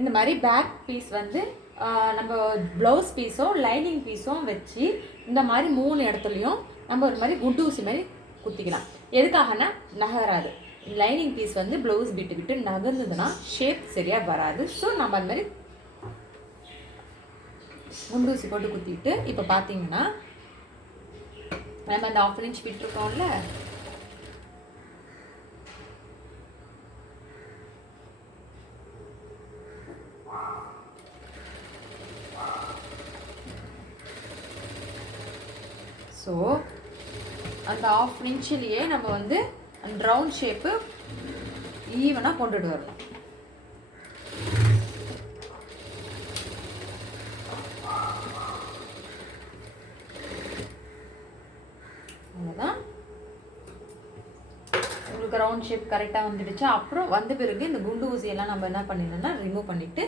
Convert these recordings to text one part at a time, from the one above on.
இந்த மாதிரி back piece வந்து நம்ம ப்ளவுஸ் பீஸும் லைனிங் பீஸும் வச்சு இந்த மாதிரி 3 இடத்துலையும் நம்ம ஒரு மாதிரி குண்டு ஊசி மாதிரி குத்திக்கலாம். எதுக்காகனா நகராது. லைனிங் பீஸ் வந்து ப்ளவுஸ் விட்டு விட்டு நகர்ந்ததுன்னா ஷேப் சரியாக வராது. ஸோ நம்ம அந்த மாதிரி குண்டு ஊசி போட்டு குத்திட்டு இப்போ பார்த்தீங்கன்னா நம்ம அந்த 1/2 இன்ச் விட்டுருக்கோம்ல, ஸோ அந்த 1/2 இன்ச்சிலேயே நம்ம வந்து அந்த ரவுண்ட் ஷேப்பு ஈவனாக கொண்டுட்டு வரணும். அவ்வளோதான். உங்களுக்கு ரவுண்ட் ஷேப் கரெக்டாக வந்துடுச்சு. அப்புறம் வந்த பிறகு இந்த குண்டு ஊசியெல்லாம் நம்ம என்ன பண்ணிடணும்னா ரிமூவ் பண்ணிவிட்டு,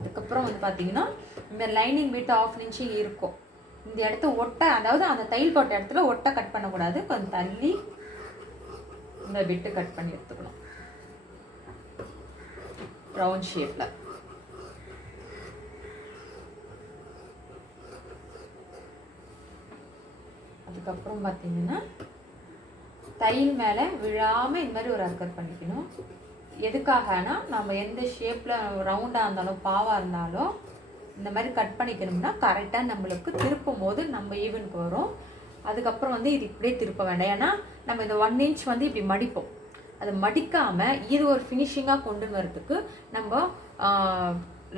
அதுக்கப்புறம் வந்து பார்த்தீங்கன்னா இந்த லைனிங் விட்டு 1/2 இன்ச்சு இருக்கும். இந்த இடத்த ஒட்டை, அதாவது அந்த தையல் போட்ட இடத்துல ஒட்டை கட் பண்ணக்கூடாது. கொஞ்சம் தள்ளி இந்த விட்டு கட் பண்ணி எடுத்துக்கணும் ரவுண்ட் ஷேப்ல. அதுக்கப்புறம் பார்த்தீங்கன்னா தையல் மேலே விழாமல் இந்த மாதிரி ஒரு அர்க்கர் பண்ணிக்கணும். எதுக்காகனா நம்ம எந்த ஷேப்பில் ரவுண்டாக இருந்தாலும் பாவாக இருந்தாலும் இந்த மாதிரி கட் பண்ணிக்கணும்னா கரெக்டாக நம்மளுக்கு திருப்பும் போது நம்ம ஈவனுக்கு வரும். அதுக்கப்புறம் வந்து இது இப்படியே திருப்ப வேண்டாம். ஏன்னா நம்ம இந்த 1 இன்ச் வந்து இப்படி மடிப்போம். அதை மடிக்காமல் இது ஒரு ஃபினிஷிங்காக கொண்டு வரதுக்கு நம்ம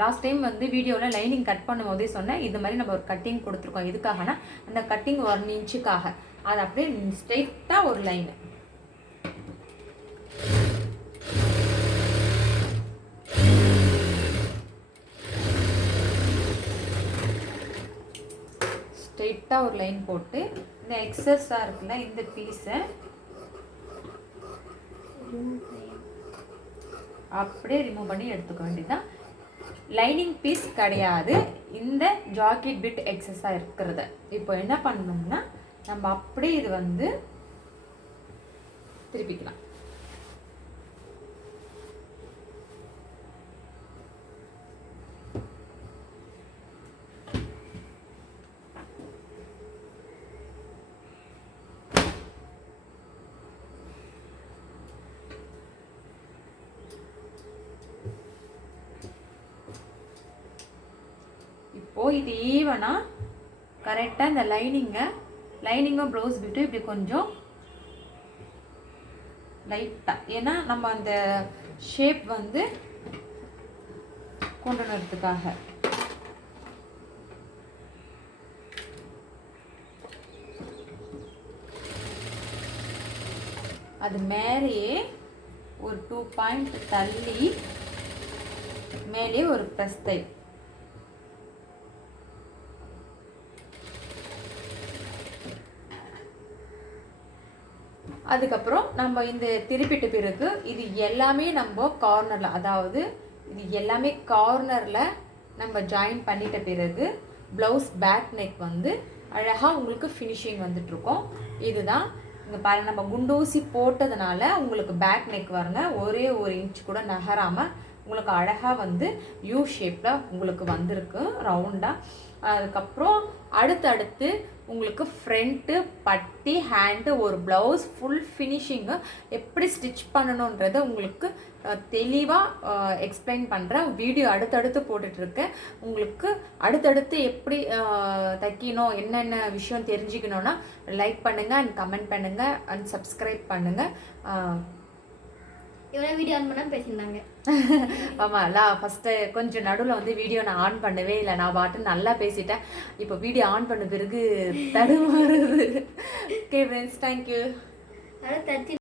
லாஸ்ட் டைம் வந்து வீடியோவில் லைனிங் கட் பண்ணும் போதே சொன்னேன், இது மாதிரி நம்ம ஒரு கட்டிங் கொடுத்துருக்கோம். எதுக்காகனா அந்த கட்டிங் 1 இன்ச்சுக்காக. அது அப்படியே ஸ்ட்ரெயிட்டாக ஒரு லைனு ஸ்ட்ரெயிட்டாக ஒரு லைன் போட்டு இந்த எக்ஸஸாக இருக்குல்ல இந்த பீஸை அப்படியே ரிமூவ் பண்ணி எடுத்துக்க வேண்டியதுதான். லைனிங் பீஸ் கிடையாது, இந்த ஜாக்கெட் பிட் எக்ஸஸாக இருக்கிறத. இப்போ என்ன பண்ணணும்னா நம்ம அப்படியே இது வந்து திருப்பிக்கலாம். இப்போது இது ஈவனாக கரெக்டாக இந்த லைனிங்கும் ப்ளவுஸ் விட்டு இப்படி கொஞ்சம் லைட்டாக, ஏன்னா நம்ம அந்த ஷேப் வந்து கொண்டு வரதுக்காக. அது மேலேயே ஒரு 2 பாயிண்ட் தள்ளி மேலே ஒரு ப்ரெஸ் தையல். அதுக்கப்புறம் நம்ம இந்த திருப்பிட்ட பிறகு இது எல்லாமே நம்ம கார்னரில், அதாவது இது எல்லாமே கார்னரில் நம்ம ஜாயின் பண்ணிட்ட பிறகு ப்ளவுஸ் பேக் நெக் வந்து அழகாக உங்களுக்கு ஃபினிஷிங் வந்துட்டுருக்கோம். இதுதான் இங்கே பாருங்கள், நம்ம குண்டூசி போட்டதுனால உங்களுக்கு பேக் நெக் வருங்க ஒரே 1 இன்ச் கூட நகராமல் உங்களுக்கு அழகாக வந்து யூ ஷேப்பில் உங்களுக்கு வந்திருக்கு ரவுண்டாக. அதுக்கப்புறம் அடுத்தடுத்து உங்களுக்கு ஃப்ரண்ட்டு பட்டி ஹேண்டு ஒரு ப்ளவுஸ் ஃபுல் ஃபினிஷிங்கு எப்படி ஸ்டிச் பண்ணணுன்றதை உங்களுக்கு தெளிவாக எக்ஸ்பிளைன் பண்ணுறேன். வீடியோ அடுத்தடுத்து போட்டுட்ருக்கேன். உங்களுக்கு அடுத்தடுத்து எப்படி தைக்கணும், என்னென்ன விஷயம் தெரிஞ்சுக்கணுன்னா லைக் பண்ணுங்கள் அண்ட் கமெண்ட் பண்ணுங்கள் அண்ட் சப்ஸ்கிரைப் பண்ணுங்கள். இவ்வளோ வீடியோ ஆன் பண்ணால் பேசியிருந்தாங்க. ஆமாம், ஃபஸ்ட்டு கொஞ்சம் நடுவில் வந்து வீடியோ நான் ஆன் பண்ணவே இல்லை. நான் பாட்டு நல்லா பேசிட்டேன். இப்போ வீடியோ ஆன் பண்ண பிறகு தடுமாறுது. Okay friends, thank you.